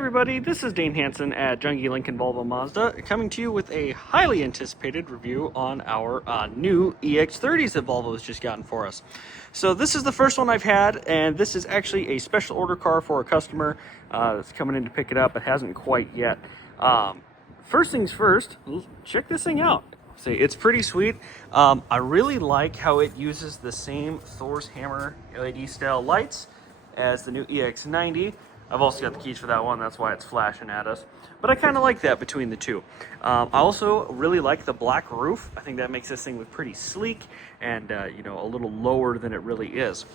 everybody, this is Dane Hansen at Junkie Lincoln Volvo Mazda, coming to you with a highly anticipated review on our new EX30s that Volvo has just gotten for us. So this is the first one I've had, and this is actually a special order car for a customer that's coming in to pick it up. It hasn't quite yet. First things first, check this thing out. See, it's pretty sweet. I really like how it uses the same Thor's Hammer LED style lights as the new EX90. I've also got the keys for that one, that's why it's flashing at us. But I kind of like that between the two. I also really like the black roof. I think that makes this thing look pretty sleek and you know, a little lower than it really is.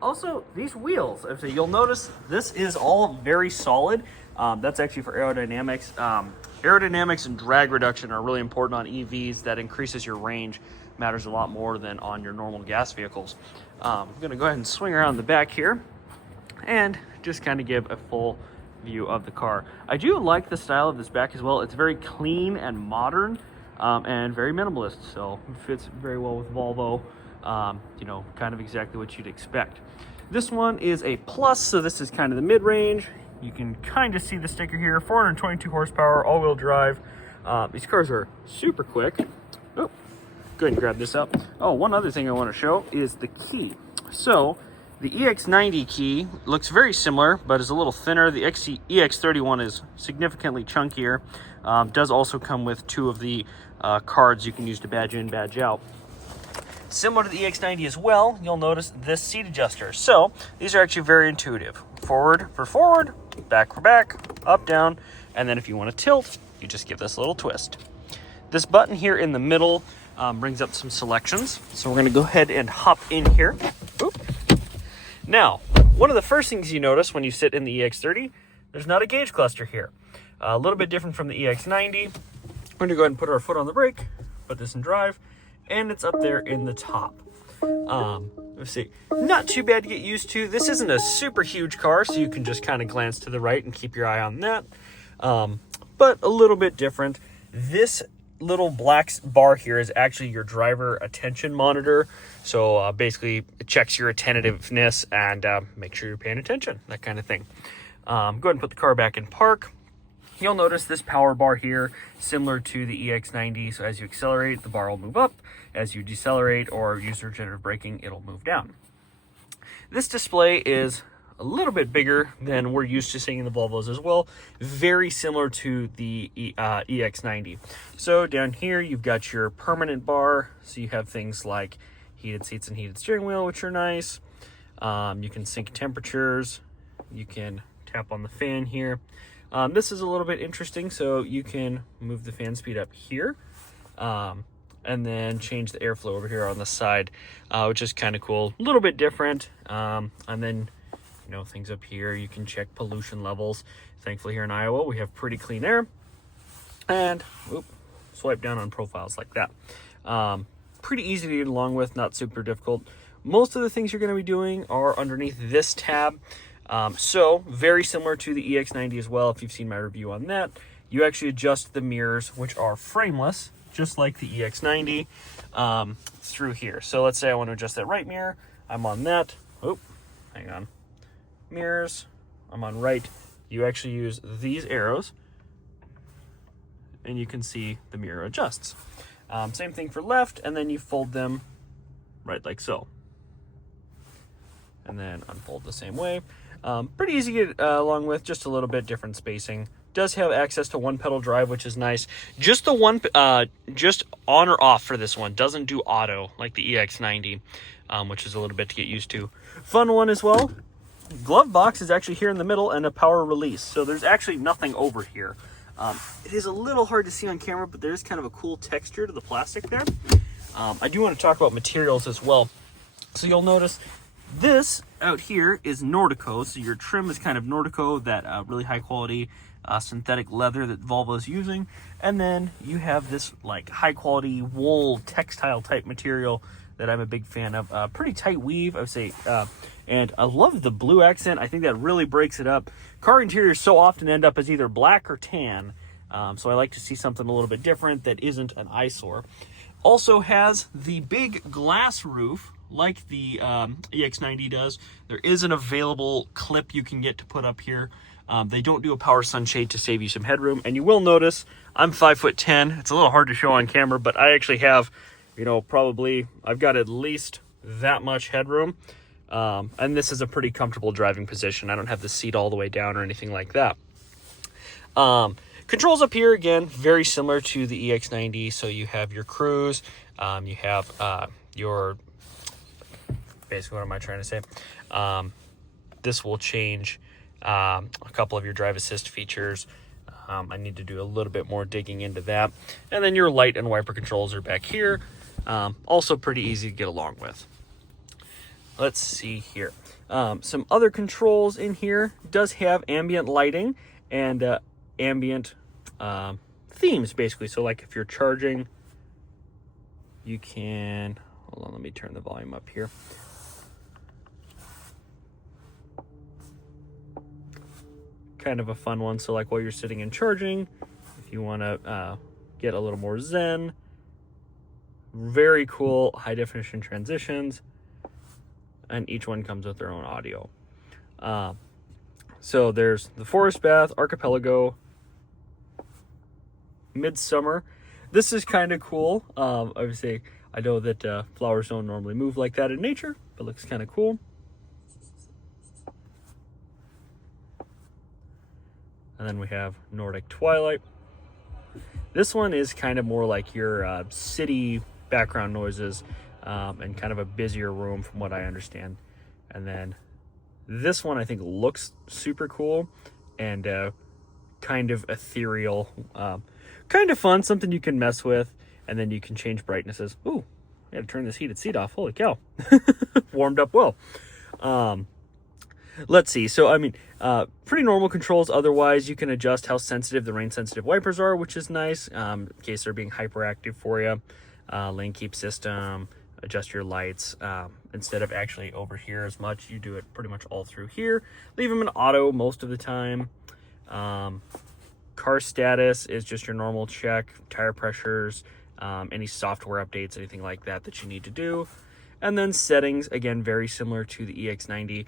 Also, these wheels, you'll notice this is all very solid. That's actually for aerodynamics. Aerodynamics and drag reduction are really important on EVs. That increases your range, matters a lot more than on your normal gas vehicles. I'm gonna go ahead and swing around the back here and just kind of give a full view of the car. I do like the style of this back as well. It's very clean and modern and very minimalist, so it fits very well with Volvo. You know, kind of exactly what you'd expect. This one is a plus, so this is kind of the mid-range. You can kind of see the sticker here, 422 horsepower, all-wheel drive. These cars are super quick. Oh, go ahead and grab this up. Oh, one other thing I want to show is the key. So the EX90 key looks very similar, but is a little thinner. The EX31 is significantly chunkier. Does also come with two of the cards you can use to badge in, badge out. Similar to the EX90 as well, you'll notice this seat adjuster. So these are actually very intuitive. Forward for forward, back for back, up, down, and then if you want to tilt, you just give this a little twist. This button here in the middle brings up some selections. So we're going to go ahead and hop in here. Oop. Now, one of the first things you notice when you sit in the EX30, there's not a gauge cluster here. A little bit different from the EX90. We're going to go ahead and put our foot on the brake, put this in drive, and it's up there in the top. Let's see, not too bad to get used to. This isn't a super huge car, so you can just kind of glance to the right and keep your eye on that. But a little bit different. This little black bar here is actually your driver attention monitor. So basically it checks your attentiveness and make sure you're paying attention, that kind of thing. Go ahead and put the car back in park. You'll notice this power bar here, similar to the EX90. So as you accelerate, the bar will move up. As you decelerate or use regenerative braking, it'll move down. This display is a little bit bigger than we're used to seeing in the Volvos as well. Very similar to the EX90. So down here, you've got your permanent bar. So you have things like heated seats and heated steering wheel, which are nice. You can sync temperatures. You can tap on the fan here. This is a little bit interesting. So you can move the fan speed up here. And then change the airflow over here on the side, which is kind of cool. A little bit different. And then, you know, things up here, you can check pollution levels. Thankfully here in Iowa, we have pretty clean air. And swipe down on profiles like that. Pretty easy to get along with, not super difficult. Most of the things you're going to be doing are underneath this tab. So very similar to the EX90 as well. If you've seen my review on that, you actually adjust the mirrors, which are frameless, just like the EX90, through here. So let's say I want to adjust that right mirror. I'm on that. Oh, hang on. Mirrors. I'm on right. You actually use these arrows, and you can see the mirror adjusts. Same thing for left, and then you fold them right like so. And then unfold the same way. Pretty easy to get along with, just a little bit different spacing. Does have access to one pedal drive, which is nice. Just the one, just on or off for this one. Doesn't do auto like the EX90, which is a little bit to get used to. Fun one as well. Glove box is actually here in the middle and a power release. So there's actually nothing over here. It is a little hard to see on camera, but there's kind of a cool texture to the plastic there. I do want to talk about materials as well. So you'll notice this out here is Nordico. So your trim is kind of Nordico, that really high quality synthetic leather that Volvo is using. And then you have this like high quality wool textile type material that I'm a big fan of. Pretty tight weave, I would say. And I love the blue accent. I think that really breaks it up. Car interiors so often end up as either black or tan. So I like to see something a little bit different that isn't an eyesore. Also has the big glass roof like the EX90 does. There is an available clip you can get to put up here. They don't do a power sunshade to save you some headroom. And you will notice I'm 5'10". It's a little hard to show on camera, but I actually have, you know, probably I've got at least that much headroom. And this is a pretty comfortable driving position. I don't have the seat all the way down or anything like that. Controls up here, again, very similar to the EX90. So you have your cruise, you have your, basically what am I trying to say? This will change a couple of your drive assist features. I need to do a little bit more digging into that. And then your light and wiper controls are back here. Also pretty easy to get along with. Let's see here. Some other controls in here. Does have ambient lighting and ambient themes, basically. So like if you're charging, you can, hold on, let me turn the volume up here. Kind of a fun one. So like while you're sitting and charging, if you want to get a little more zen, very cool high definition transitions, and each one comes with their own audio. So there's the Forest Bath, Archipelago, Midsummer. This is kind of cool. Obviously, I know that flowers don't normally move like that in nature, but looks kind of cool. And then we have Nordic Twilight. This one is kind of more like your city background noises and kind of a busier room from what I understand. And then this one I think looks super cool and kind of ethereal, kind of fun, something you can mess with. And then you can change brightnesses. Ooh, I had to turn this heated seat off. Holy cow. Warmed up well. Let's see. So, I mean, pretty normal controls. Otherwise, you can adjust how sensitive the rain-sensitive wipers are, which is nice, in case they're being hyperactive for you. Lane keep system, adjust your lights. Instead of actually over here as much, you do it pretty much all through here. Leave them in auto most of the time. Car status is just your normal check, tire pressures, any software updates, anything like that that you need to do. And then settings, again, very similar to the EX90.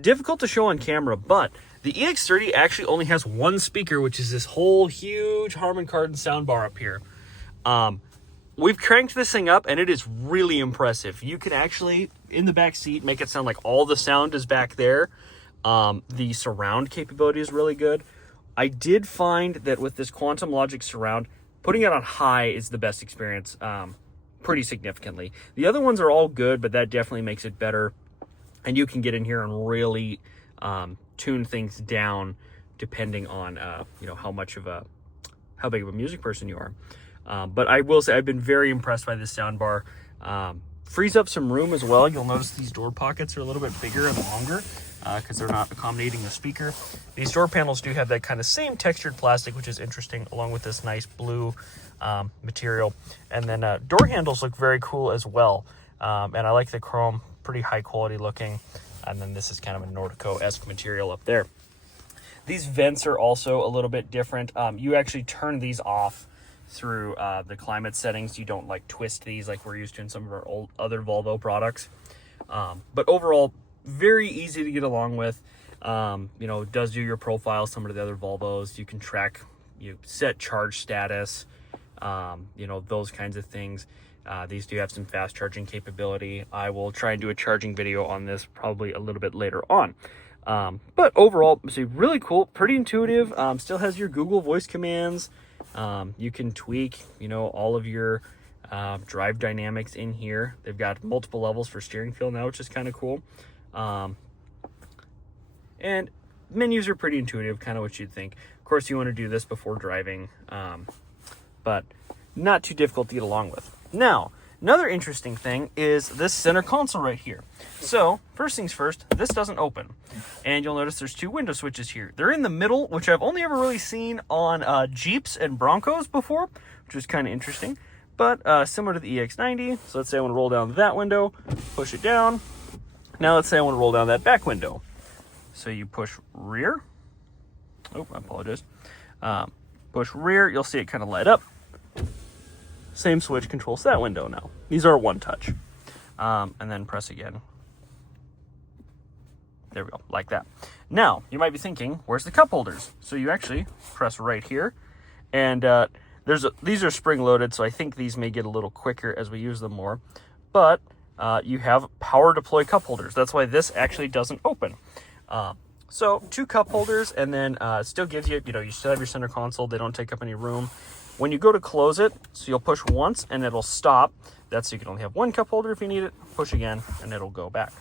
Difficult to show on camera, but the EX30 actually only has one speaker, which is this whole huge Harman Kardon soundbar up here. We've cranked this thing up, and it is really impressive. You can actually, in the back seat, make it sound like all the sound is back there. The surround capability is really good. I did find that with this Quantum Logic surround, putting it on high is the best experience, pretty significantly. The other ones are all good, but that definitely makes it better. And you can get in here and really tune things down depending on you know, how big of a music person you are. But I will say I've been very impressed by this soundbar. Frees up some room as well. You'll notice these door pockets are a little bit bigger and longer because they're not accommodating the speaker. These door panels do have that kind of same textured plastic, which is interesting, along with this nice blue material. And then door handles look very cool as well. And I like the chrome, pretty high quality looking. And then this is kind of a Nordico-esque material up there. These vents are also a little bit different. You actually turn these off through the climate settings. You don't like twist these like we're used to in some of our other Volvo products. But overall, very easy to get along with. You know, it does do your profile, some of the other Volvos. You can track, you set charge status, you know, those kinds of things. These do have some fast charging capability. I will try and do a charging video on this probably a little bit later on. But overall, it's really cool, pretty intuitive. Still has your Google voice commands. You can tweak, you know, all of your drive dynamics in here. They've got multiple levels for steering feel now, which is kind of cool. And menus are pretty intuitive, kind of what you'd think. Of course, you want to do this before driving, but not too difficult to get along with. Now, another interesting thing is this center console right here. So, first things first, this doesn't open. And you'll notice there's two window switches here. They're in the middle, which I've only ever really seen on Jeeps and Broncos before, which is kind of interesting. But similar to the EX90, so let's say I want to roll down that window, push it down. Now let's say I want to roll down that back window. So you push rear. Oh, I apologize. Push rear, you'll see it kind of light up. Same switch controls that window now. These are one touch. And then press again. There we go, like that. Now, you might be thinking, where's the cup holders? So you actually press right here, and these are spring-loaded, so I think these may get a little quicker as we use them more. But you have power deploy cup holders. That's why this actually doesn't open. So 2 cup holders, and then it still gives you, you still have your center console. They don't take up any room. When you go to close it, so you'll push once and it'll stop. That's so you can only have 1 cup holder if you need it. Push again and it'll go back.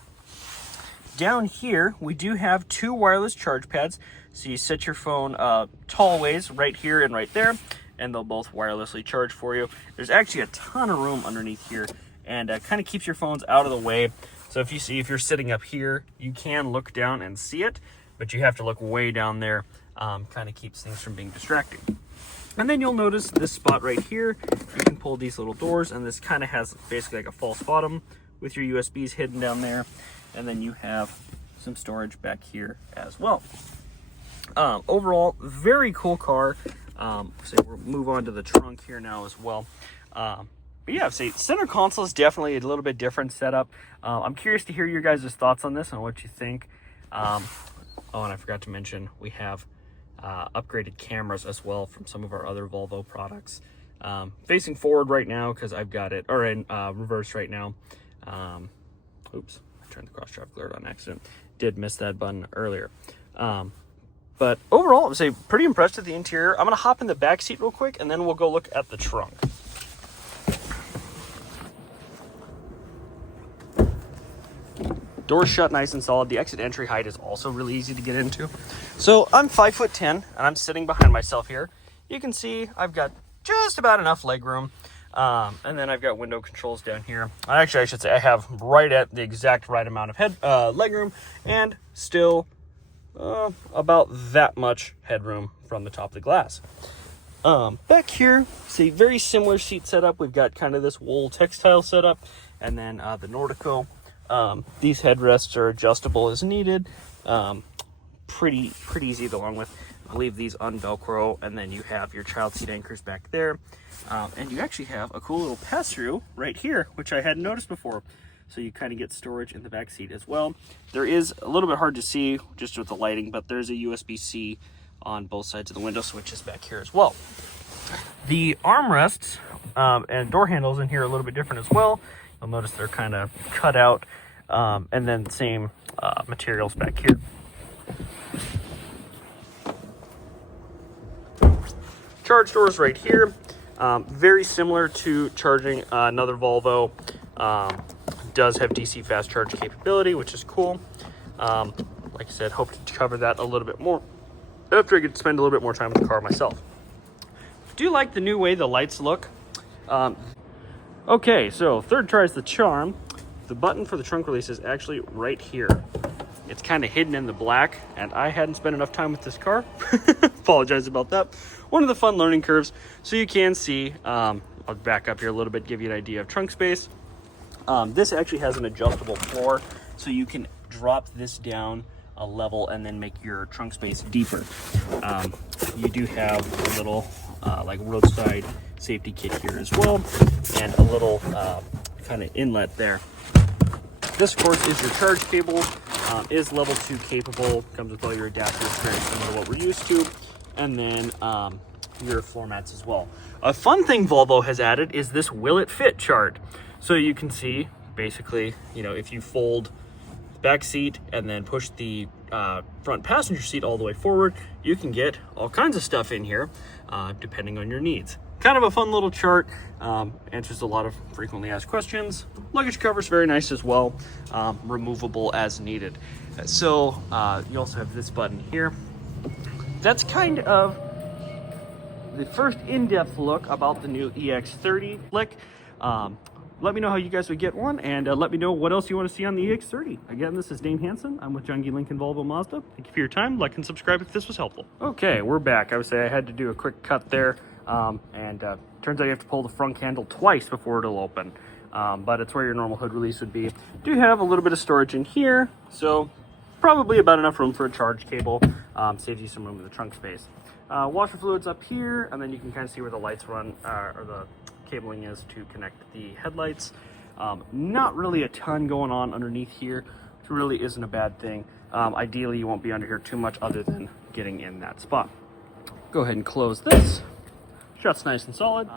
Down here, we do have 2 wireless charge pads. So you set your phone tall ways right here and right there, and they'll both wirelessly charge for you. There's actually a ton of room underneath here, and kind of keeps your phones out of the way. So if you're sitting up here, you can look down and see it, but you have to look way down there. Kind of keeps things from being distracting. And then you'll notice this spot right here, you can pull these little doors, and this kind of has basically like a false bottom with your USBs hidden down there. And then you have some storage back here as well. Overall, very cool car. So we'll move on to the trunk here now as well. But yeah, say center console is definitely a little bit different setup. I'm curious to hear your guys' thoughts on this and what you think. Oh, and I forgot to mention, we have upgraded cameras as well from some of our other Volvo products. Facing forward right now because I've got it, or in reverse right now. Oops. Turned the cross traffic alert on accident. Did miss that button earlier. But overall, I would say pretty impressed with the interior. I'm going to hop in the back seat real quick, and then we'll go look at the trunk. Doors shut nice and solid. The exit entry height is also really easy to get into. So I'm 5'10", and I'm sitting behind myself here. You can see I've got just about enough leg room. And then I've got window controls down here. Actually, I should say I have right at the exact right amount of legroom, and still about that much headroom from the top of the glass. Back here, see, very similar seat setup. We've got kind of this wool textile setup, and then the Nordico. These headrests are adjustable as needed. Pretty easy to go along with. I believe these un-Velcro, and then you have your child seat anchors back there. And you actually have a cool little pass-through right here, which I hadn't noticed before. So you kind of get storage in the back seat as well. There is a little bit hard to see just with the lighting, but there's a USB-C on both sides of the window switches back here as well. The armrests and door handles in here are a little bit different as well. You'll notice they're kind of cut out, and then same materials back here. Charge doors right here, very similar to charging another Volvo. Does have DC fast charge capability, which is cool. Like I said, hope to cover that a little bit more after I get to spend a little bit more time with the car myself. Do you like the new way the lights look? Okay, so third tries the charm. The button for the trunk release is actually right here. It's kind of hidden in the black, and I hadn't spent enough time with this car. Apologize about that. One of the fun learning curves. So you can see, I'll back up here a little bit, give you an idea of trunk space. This actually has an adjustable floor, so you can drop this down a level and then make your trunk space deeper. You do have a little like roadside safety kit here as well, and a little kind of inlet there. This, of course, is your charge cable. Is level 2 capable, comes with all your adapters, very similar to what we're used to, and then your floor mats as well. A fun thing Volvo has added is this will it fit chart. So you can see, basically, if you fold the back seat and then push the front passenger seat all the way forward, you can get all kinds of stuff in here, depending on your needs. Kind of a fun little chart, answers a lot of frequently asked questions. Luggage cover's very nice as well, removable as needed. So you also have this button here. That's kind of the first in-depth look about the new EX30. Let me know how you guys would get one, and let me know what else you want to see on the EX30. Again, this is Dane Hansen. I'm with Jungie Lincoln Volvo Mazda. Thank you for your time. Like and subscribe if this was helpful. Okay, we're back. I would say I had to do a quick cut there. Turns out you have to pull the front handle twice before it'll open, but it's where your normal hood release would be. Do have a little bit of storage in here, so probably about enough room for a charge cable. Saves you some room in the trunk space. Washer fluids up here, and then you can kind of see where the lights run, or the cabling is to connect the headlights. Not really a ton going on underneath here, which really isn't a bad thing. Ideally, you won't be under here too much other than getting in that spot. Go ahead and close this. Shuts nice and solid.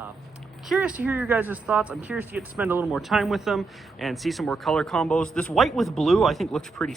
Curious to hear your guys' thoughts. I'm curious to get to spend a little more time with them and see some more color combos. This white with blue, I think, looks pretty